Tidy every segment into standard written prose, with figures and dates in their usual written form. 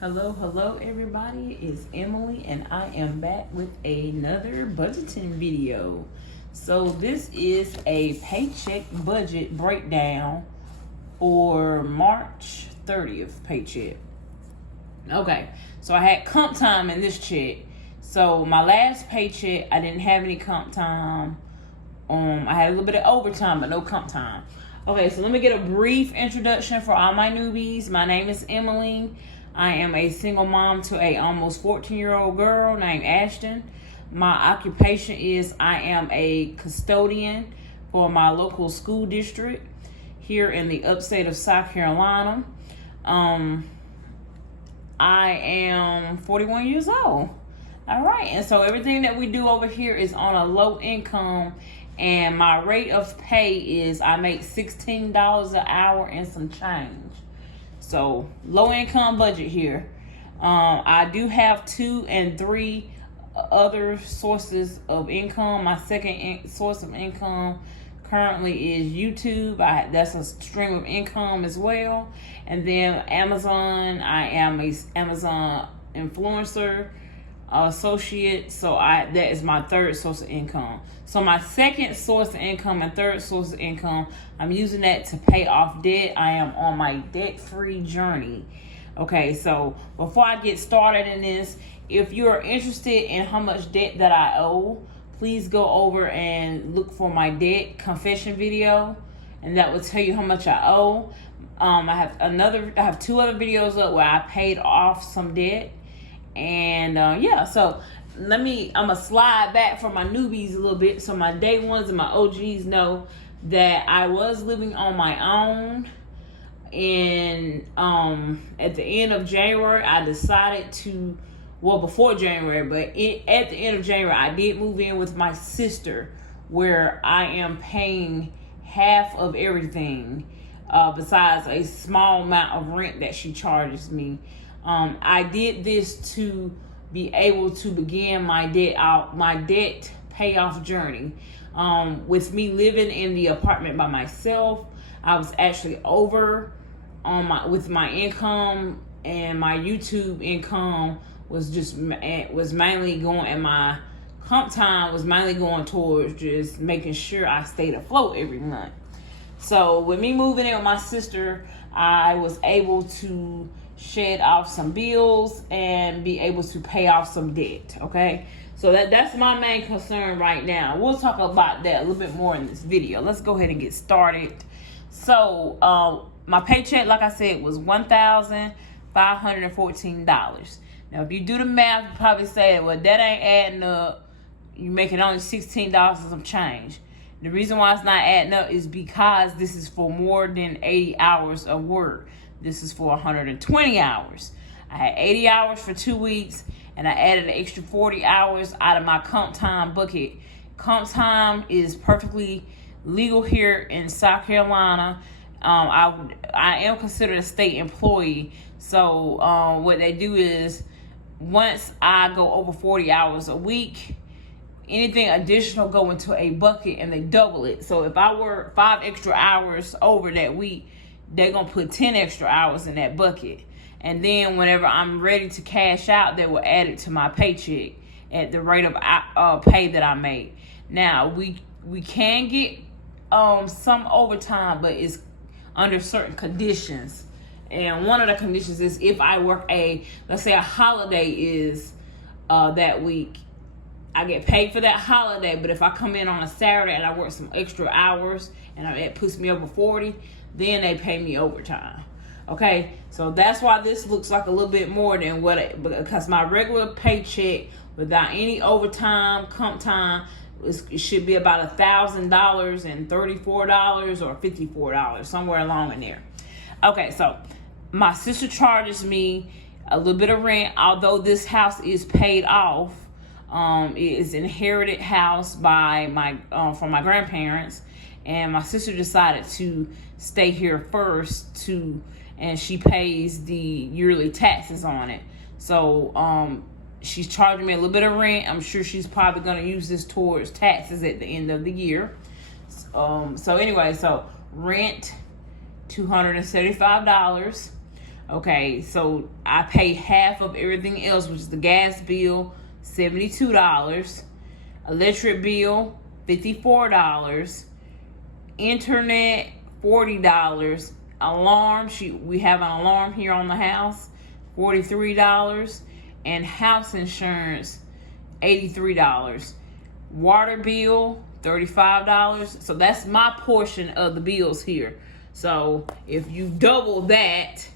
Hello everybody, it's Emily and I am back with another budgeting video. So this is a paycheck budget breakdown for March 30th paycheck. Okay, so I had comp time in this check. So my last paycheck, I didn't have any comp time. I had a little bit of overtime, but no comp time. Okay, so let me get a brief introduction for all my newbies. My name is Emily. I am a single mom to a almost 14-year-old girl named Ashton. My occupation is I am a custodian for my local school district here in the upstate of South Carolina. I am 41 years old. All right, and so everything that we do over here is on a low income, and my rate of pay is I make $16 an hour and some change. So low income budget here. I do have 2 and 3 other sources of income. My second source of income currently is YouTube. That's a stream of income as well. And then Amazon. I am a Amazon influencer associate, so that is my third source of income. So my second source of income and third source of income, I'm using that to pay off debt. I am on my debt-free journey. Okay, so before I get started in this, if you're interested in how much debt that I owe, please go over and look for my debt confession video, and that will tell you how much I owe. I have 2 other videos up where I paid off some debt. And so I'm gonna slide back for my newbies a little bit, so my day ones and my OGs know that I was living on my own. And at the end of January, I decided to, before January, but at the end of January, I did move in with my sister, where I am paying half of everything, besides a small amount of rent that she charges me. I did this to be able to begin my debt payoff journey. With me living in the apartment by myself, I was actually over with my income, and my YouTube income was mainly going, and my comp time was mainly going towards just making sure I stayed afloat every month. So with me moving in with my sister, I was able to shed off some bills and be able to pay off some debt. Okay, so that's my main concern right now. We'll talk about that a little bit more in this video. Let's go ahead and get started. So my paycheck, like I said, was $1,514. Now if you do the math, you probably say, well, that ain't adding up. You making only $16 and some change. The reason why it's not adding up is because this is for more than 80 hours of work. This is for 120 hours. I had 80 hours for 2 weeks, and I added an extra 40 hours out of my comp time bucket. Comp time is perfectly legal here in South Carolina. I am considered a state employee. So what they do is, once I go over 40 hours a week, anything additional go into a bucket and they double it. So if I work 5 extra hours over that week, they're going to put 10 extra hours in that bucket. And then whenever I'm ready to cash out, they will add it to my paycheck at the rate of pay that I make. Now, we can get some overtime, but it's under certain conditions. And one of the conditions is if I work let's say a holiday is that week, I get paid for that holiday. But if I come in on a Saturday and I work some extra hours and it puts me over 40, then they pay me overtime. Okay, so that's why this looks like a little bit more than because my regular paycheck without any overtime, comp time, it should be about $1,000 and $34 or $54, somewhere along in there. Okay, so my sister charges me a little bit of rent, although this house is paid off. It is an inherited house from my grandparents, and my sister decided to stay here first and she pays the yearly taxes on it. So she's charging me a little bit of rent. I'm sure she's probably going to use this towards taxes at the end of the year. So rent $275. Okay, so I pay half of everything else, which is the gas bill, $72, electric bill, $54, internet, $40, alarm, we have an alarm here on the house, $43, and house insurance, $83. Water bill, $35. So that's my portion of the bills here. So if you double that,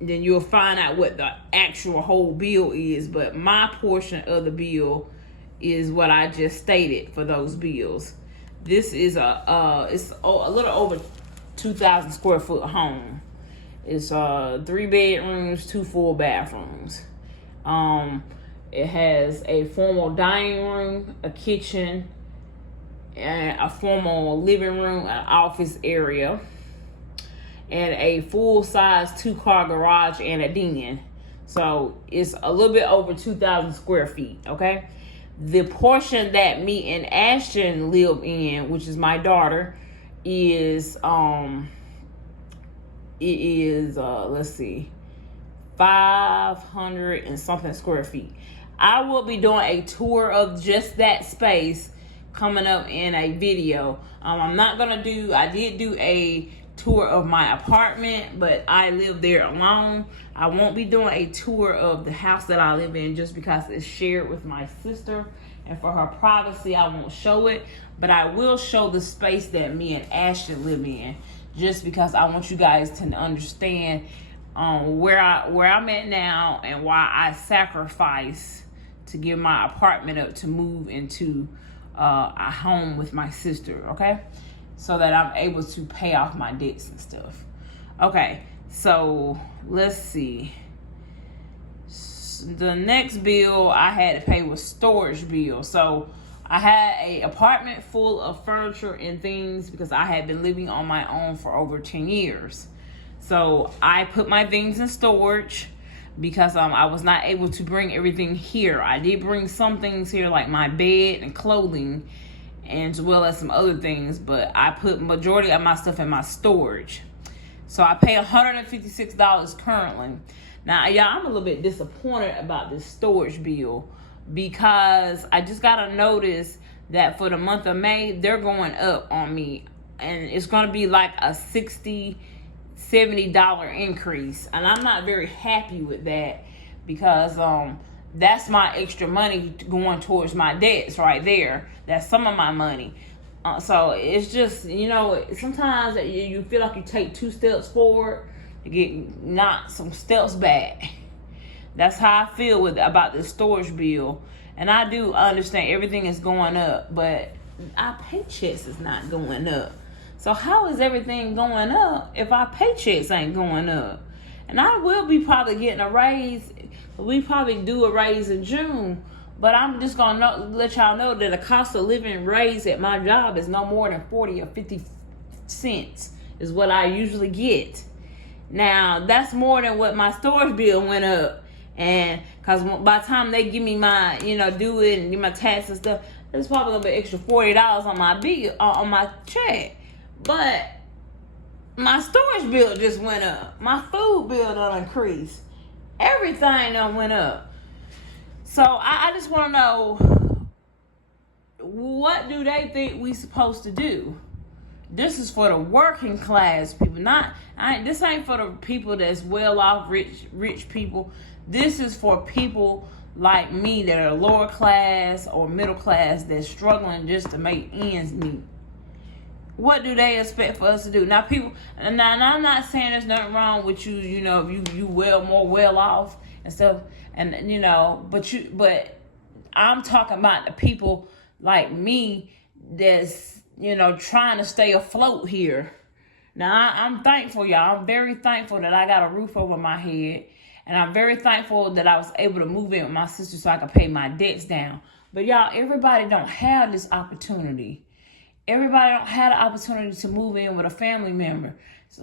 then you'll find out what the actual whole bill is. But my portion of the bill is what I just stated for those bills. This is it's a little over 2,000 square foot home. It's 3 bedrooms, 2 full bathrooms. It has a formal dining room, a kitchen, and a formal living room, an office area, and a full-size 2-car garage and a den. So it's a little bit over 2,000 square feet, okay? The portion that me and Ashton live in, which is my daughter, is let's see, 500 and something square feet. I will be doing a tour of just that space coming up in a video. I did do a tour of my apartment, but I live there alone. I won't be doing a tour of the house that I live in just because it's shared with my sister, and for her privacy I won't show it, but I will show the space that me and Ashton live in, just because I want you guys to understand where I'm at now and why I sacrifice to give my apartment up to move into a home with my sister, okay? So that I'm able to pay off my debts and stuff. Okay, so let's see. The next bill I had to pay was storage bill. So I had an apartment full of furniture and things because I had been living on my own for over 10 years. So I put my things in storage because I was not able to bring everything here. I did bring some things here like my bed and clothing, and as well as some other things, but I put majority of my stuff in my storage. So I pay $156 currently. Now, y'all, I'm a little bit disappointed about this storage bill because I just got a notice that for the month of May, they're going up on me, and it's going to be like a $60, $70 increase, and I'm not very happy with that because that's my extra money going towards my debts right there. That's some of my money. So it's just, sometimes you feel like you take 2 steps forward, you get knocked some steps back. That's how I feel about this storage bill. And I do understand everything is going up, but our paychecks is not going up. So how is everything going up if our paychecks ain't going up? And I will be probably getting a raise. We probably do a raise in June. But I'm just going to let y'all know that the cost of living raise at my job is no more than 40 or 50 cents is what I usually get. Now, that's more than what my storage bill went up. And because by the time they give me my, do it and give my tax and stuff, it's probably going to be extra $40 on my bill, on my check. But my storage bill just went up. My food bill done increased. Everything done went up. So I just want to know, what do they think we supposed to do? This is for the working class people. This ain't for the people that's well off, rich people. This is for people like me that are lower class or middle class that's struggling just to make ends meet. What do they expect for us to do? Now, I'm not saying there's nothing wrong with you, if you more well off and stuff, and but I'm talking about the people like me that's trying to stay afloat here. Now, I'm thankful, y'all. I'm very thankful that I got a roof over my head, and I'm very thankful that I was able to move in with my sister so I could pay my debts down. But y'all, everybody don't have this opportunity. Everybody don't have the opportunity to move in with a family member. So,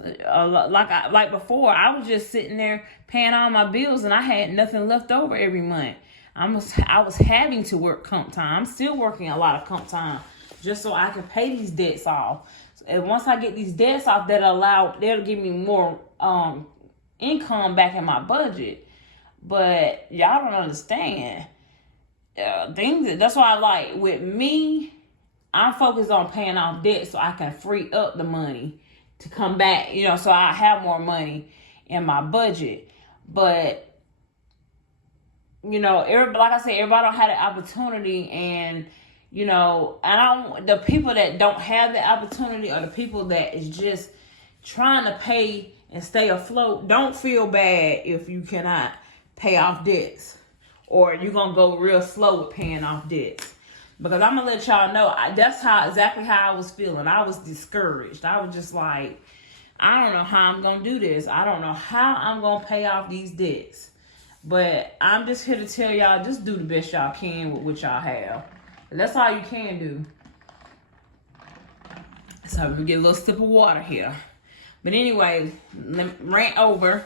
like before, I was just sitting there paying all my bills, and I had nothing left over every month. I was having to work comp time. I'm still working a lot of comp time just so I can pay these debts off. And once I get these debts off, that'll give me more income back in my budget. But y'all don't understand. That's why I like, with me, I'm focused on paying off debt so I can free up the money to come back, so I have more money in my budget. But, everybody, like I said, everybody don't have the opportunity. And, the people that don't have the opportunity, or the people that is just trying to pay and stay afloat, don't feel bad if you cannot pay off debts, or you're going to go real slow with paying off debts. Because I'm going to let y'all know, that's exactly how I was feeling. I was discouraged. I was just like, I don't know how I'm going to do this. I don't know how I'm going to pay off these debts. But I'm just here to tell y'all, just do the best y'all can with what y'all have. That's all you can do. So we get a little sip of water here. But anyway, rant over.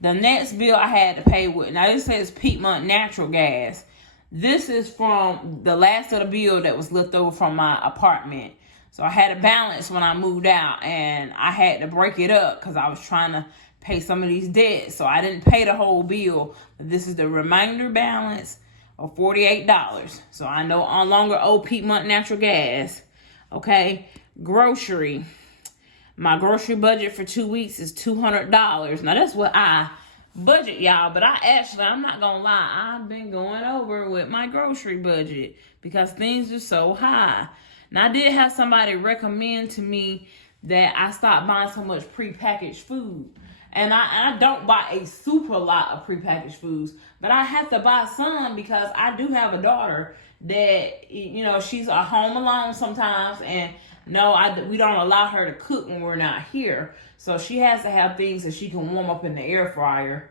The next bill I had to pay with, now this says Piedmont Natural Gas. This is from the last of the bill that was left over from my apartment. So I had a balance when I moved out, and I had to break it up because I was trying to pay some of these debts. So I didn't pay the whole bill. This is the remainder balance of $48. So I no longer owe Piedmont Natural Gas. Okay, grocery. My grocery budget for 2 weeks is $200. Now, that's what I budget, y'all. But I'm not going to lie, I've been going over with my grocery budget because things are so high. Now, I did have somebody recommend to me that I stop buying so much prepackaged food. And I don't buy a super lot of prepackaged foods, but I have to buy some because I do have a daughter that, she's at home alone sometimes, and no, we don't allow her to cook when we're not here. So she has to have things that she can warm up in the air fryer.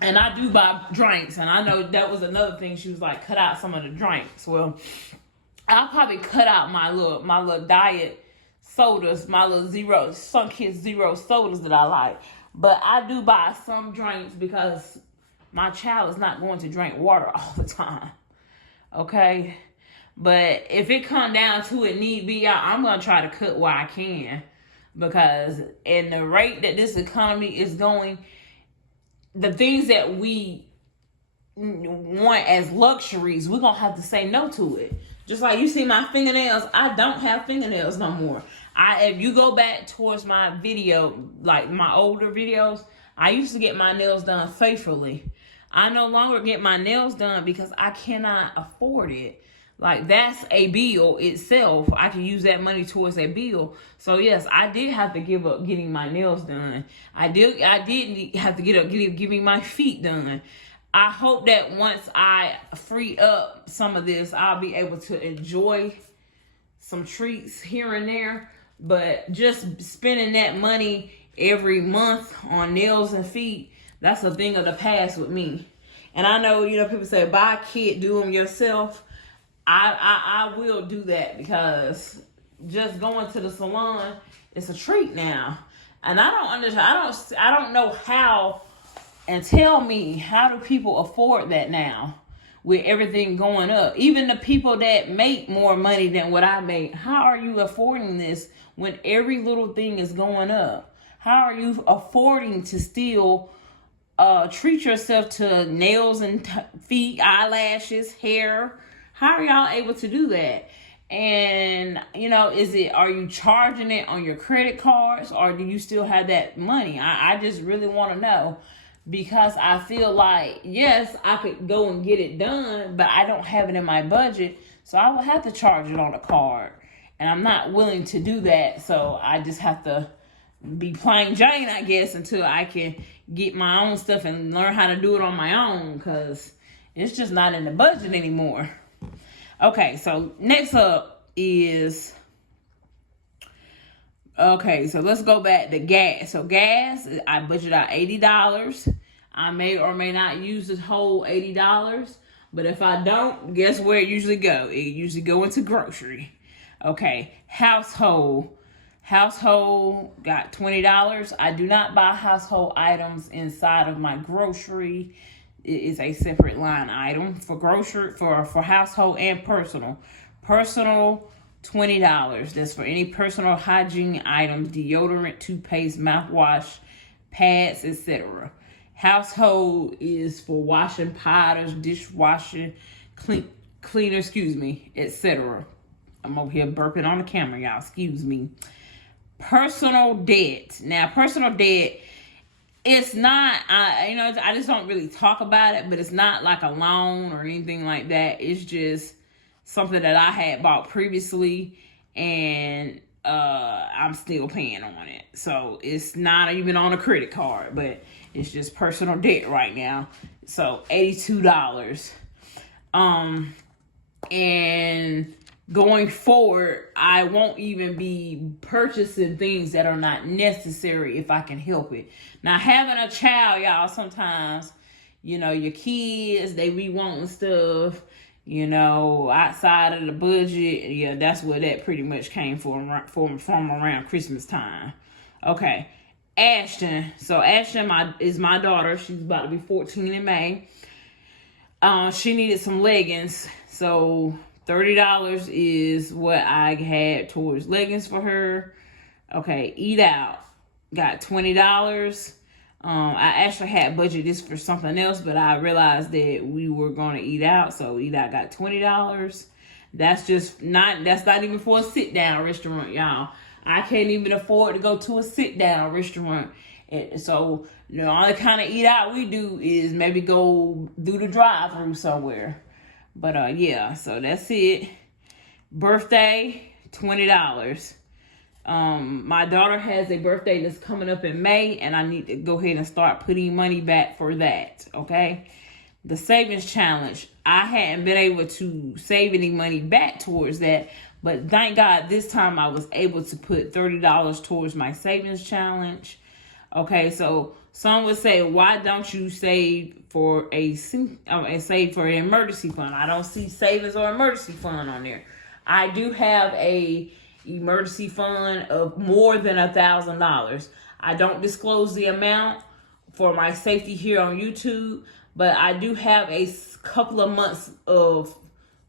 And I do buy drinks, and I know that was another thing. She was like, cut out some of the drinks. Well, I'll probably cut out my little diet sodas, my little Sun-Kist Zero sodas that I like. But I do buy some drinks because my child is not going to drink water all the time. Okay, but if it come down to it, need be, I'm gonna try to cut where I can, because in the rate that this economy is going, the things that we want as luxuries, we're gonna have to say no to it. Just like you see my fingernails, I don't have fingernails no more. If you go back towards my video, like my older videos, I used to get my nails done faithfully. I no longer get my nails done because I cannot afford it. Like, that's a bill itself. I can use that money towards a bill. So yes, I did have to give up getting my nails done. I did have to getting my feet done. I hope that once I free up some of this, I'll be able to enjoy some treats here and there. But just spending that money every month on nails and feet, that's a thing of the past with me. And I know, people say, buy a kit, do them yourself. I will do that, because just going to the salon, it's a treat now. And I don't understand. I don't know how, and tell me, how do people afford that now with everything going up? Even the people that make more money than what I make, how are you affording this when every little thing is going up? How are you affording to still treat yourself to nails and feet, eyelashes, hair? How are y'all able to do that? And, are you charging it on your credit cards, or do you still have that money? I just really want to know, because I feel like, yes, I could go and get it done, but I don't have it in my budget, so I will have to charge it on a card. And I'm not willing to do that, so I just have to be plain Jane, I guess, until I can get my own stuff and learn how to do it on my own, because it's just not in the budget anymore. Okay, so next up is, okay, so let's go back to gas. So gas, I budget out $80. I may or may not use this whole $80, but if I don't, guess where it usually go? It usually go into grocery. Okay, household got $20. I do not buy household items inside of my grocery. It is a separate line item for grocery, for household and personal. Personal $20. That's for any personal hygiene items, deodorant, toothpaste, mouthwash, pads, etc. Household is for washing powders, dishwashing, cleaner, etc. I'm over here burping on the camera, y'all. Excuse me. Personal debt. Now, personal debt, it's not, I just don't really talk about it, but it's not like a loan or anything like that. It's just something that I had bought previously, and I'm still paying on it. So it's not even on a credit card, but it's just personal debt right now. So $82. And going forward, I won't even be purchasing things that are not necessary if I can help it. Now, having a child, y'all, sometimes, your kids, they be wanting stuff, outside of the budget. Yeah, that's where that pretty much came from around Christmas time. Okay, Ashton. So Ashton is my daughter. She's about to be 14 in May. She needed some leggings, so $30 is what I had towards leggings for her. Okay, eat out. Got $20. I actually had budgeted this for something else, but I realized that we were going to eat out, so eat out got $20. That's not even for a sit-down restaurant, y'all. I can't even afford to go to a sit-down restaurant. And so, the only kind of eat out we do is maybe go do the drive-through somewhere. But yeah, so that's it. Birthday, $20. My daughter has a birthday that's coming up in May, and I need to go ahead and start putting money back for that. Okay. The savings challenge, I hadn't been able to save any money back towards that, but thank God this time I was able to put $30 towards my savings challenge. Okay, so some would say, why don't you save for an emergency fund? I don't see savings or emergency fund on there. I do have a emergency fund of more than $1,000. I don't disclose the amount for my safety here on YouTube, but I do have a couple of months of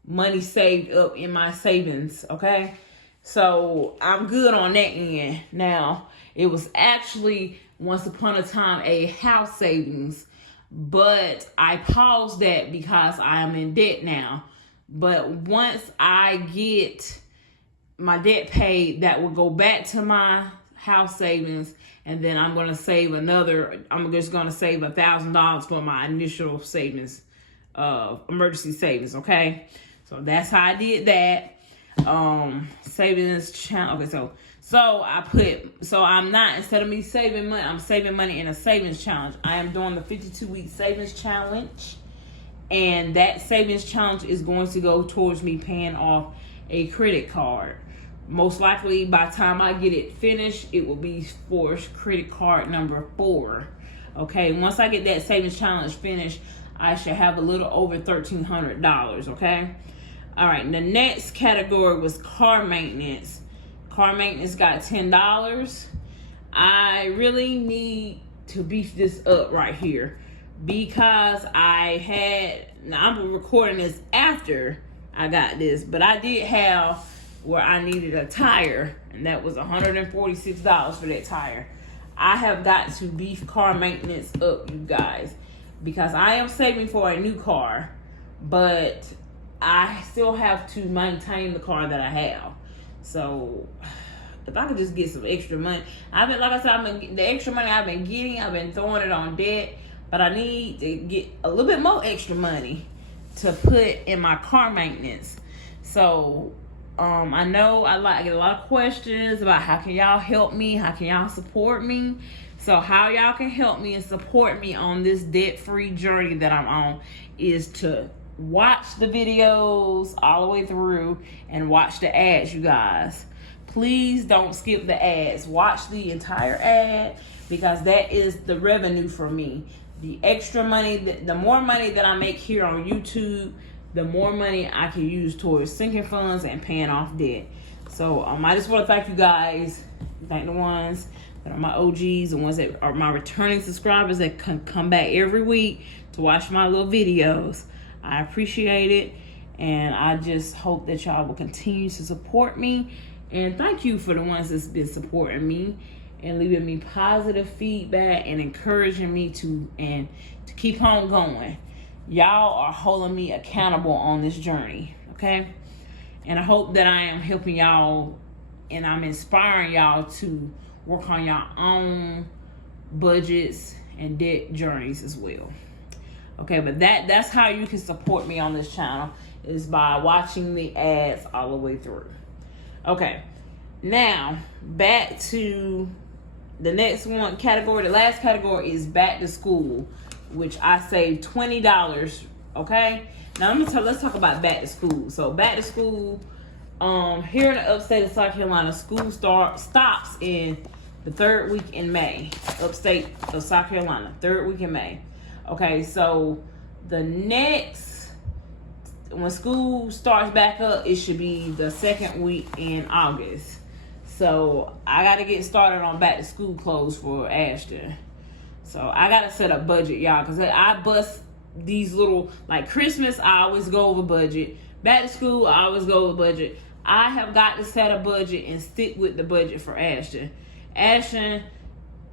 money saved up in my savings. Okay, so I'm good on that end. Now, it was actually once upon a time a house savings, but I paused that because I am in debt now. But once I get my debt paid, that will go back to my house savings, and then I'm just going to save $1,000 for my initial savings, emergency savings. Okay, so that's how I did that. Savings challenge. Okay, so I'm not, instead of me saving money, I'm saving money in a savings challenge. I am doing the 52-week savings challenge, and that savings challenge is going to go towards me paying off a credit card. Most likely by the time I get it finished, it will be for credit card number 4. Okay, once I get that savings challenge finished, I should have a little over $1,300. Okay, all right, the next category was car maintenance. Car maintenance got $10. I really need to beef this up right here because I'm recording this after I got this, but I did have where I needed a tire, and that was $146 for that tire. I have got to beef car maintenance up, you guys, because I am saving for a new car, but I still have to maintain the car that I have. So if I could just get some extra money, the extra money I've been getting, I've been throwing it on debt, but I need to get a little bit more extra money to put in my car maintenance. So I know I get a lot of questions about how can y'all help me, how can y'all support me. So how y'all can help me and support me on this debt-free journey that I'm on is to watch the videos all the way through and watch the ads, you guys. Please don't skip the ads. Watch the entire ad, because that is the revenue for me. The extra money, the more money that I make here on YouTube, the more money I can use towards sinking funds and paying off debt. So I just want to thank you guys. Thank the ones that are my OGs, the ones that are my returning subscribers that come back every week to watch my little videos. I appreciate it. And I just hope that y'all will continue to support me. And thank you for the ones that's been supporting me and leaving me positive feedback and encouraging me to keep on going. Y'all are holding me accountable on this journey, okay? And I hope that I am helping y'all and I'm inspiring y'all to work on your own budgets and debt journeys as well. Okay, but that's how you can support me on this channel, is by watching the ads all the way through. Okay, now back to the next one category. The last category is back to school, which I saved $20. Okay, now let's talk about back to school. So back to school, here in the upstate of South Carolina, school stops in the third week in May. Upstate of South Carolina, third week in May. Okay, so when school starts back up, it should be the second week in August. So I got to get started on back to school clothes for Ashton. So I got to set a budget, y'all, because I bust these little, like Christmas, I always go over budget. Back to school, I always go over budget. I have got to set a budget and stick with the budget for Ashton. Ashton,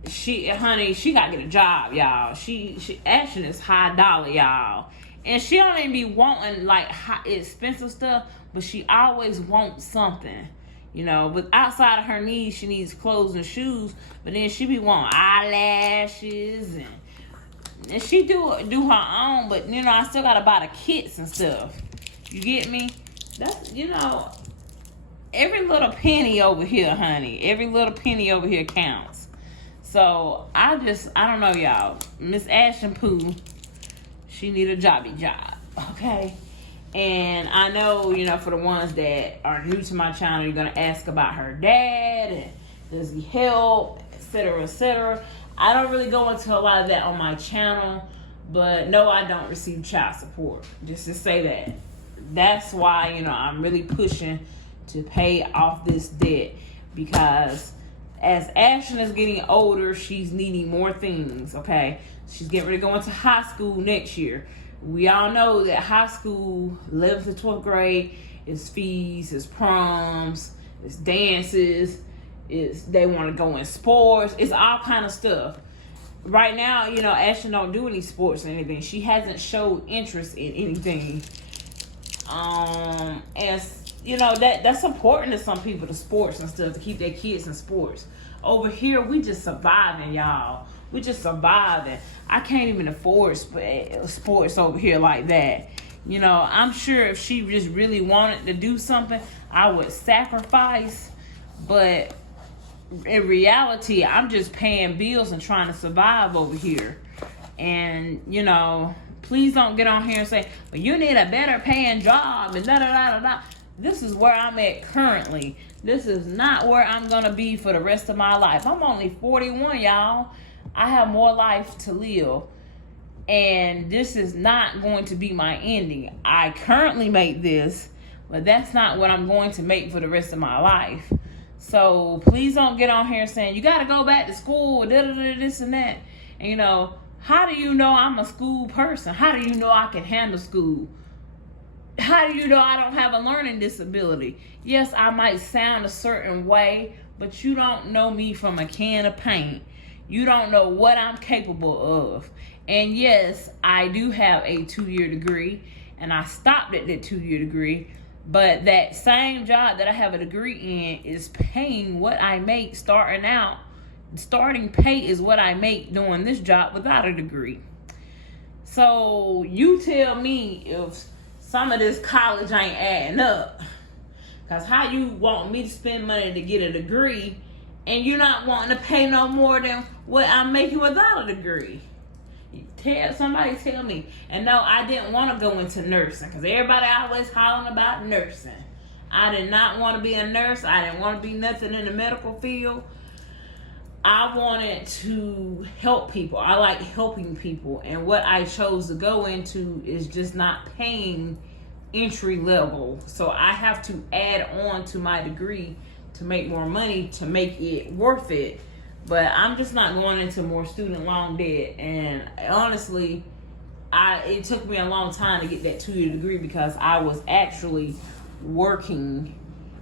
she got to get a job, y'all. Ashton is high dollar, y'all. And she don't even be wanting like high, expensive stuff, but she always wants something, you know. But outside of her needs, she needs clothes and shoes. But then she be wanting eyelashes and she do her own. But you know, I still gotta buy the kits and stuff. You get me? That's, you know, every little penny over here, honey. Every little penny over here counts. So I don't know, y'all. Miss Ashton Pooh, she need a job, okay? And I know, you know, for the ones that are new to my channel, you're gonna ask about her dad and does he help, etc., etc. I don't really go into a lot of that on my channel, but no, I don't receive child support. Just to say that. That's why, you know, I'm really pushing to pay off this debt, because as Ashton is getting older, she's needing more things, okay? She's getting ready to go into high school next year. We all know that high school, 11th to 12th grade, is fees, is proms, is dances, they want to go in sports, it's all kind of stuff. Right now, you know, Ashton don't do any sports or anything. She hasn't showed interest in anything. And you know, that's important to some people, the sports and stuff, to keep their kids in sports. Over here, we just surviving, y'all. We just surviving. I can't even afford sports over here like that. You know, I'm sure if she just really wanted to do something, I would sacrifice. But in reality, I'm just paying bills and trying to survive over here. And, you know, please don't get on here and say, well, you need a better paying job and da-da-da-da-da. This is where I'm at currently. This is not where I'm going to be for the rest of my life. I'm only 41, y'all. I have more life to live. And this is not going to be my ending. I currently make this, but that's not what I'm going to make for the rest of my life. So please don't get on here saying, you got to go back to school, this and that. And, you know, how do you know I'm a school person? How do you know I can handle school? How do you know I don't have a learning disability? Yes, I might sound a certain way, but you don't know me from a can of paint. You don't know what I'm capable of. And yes, I do have a 2-year degree, and I stopped at that 2-year degree. But that same job that I have a degree in is paying what I make starting out. Starting pay is what I make doing this job without a degree. So you tell me if some of this college ain't adding up. Because how you want me to spend money to get a degree and you're not wanting to pay no more than what I'm making without a degree? Somebody tell me. And no, I didn't want to go into nursing because everybody always hollering about nursing. I did not want to be a nurse. I didn't want to be nothing in the medical field. I wanted to help people. I like helping people. And what I chose to go into is just not paying entry level. So I have to add on to my degree to make more money to make it worth it. But I'm just not going into more student loan debt. And honestly, it took me a long time to get that 2-year degree because I was actually working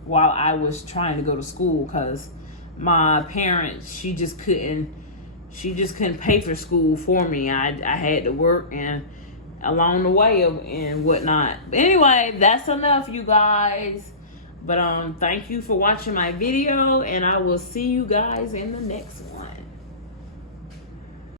while I was trying to go to school, because my parents, she just couldn't pay for school for me. I had to work and along the way and whatnot. But anyway, that's enough, you guys. But thank you for watching my video, and I will see you guys in the next one.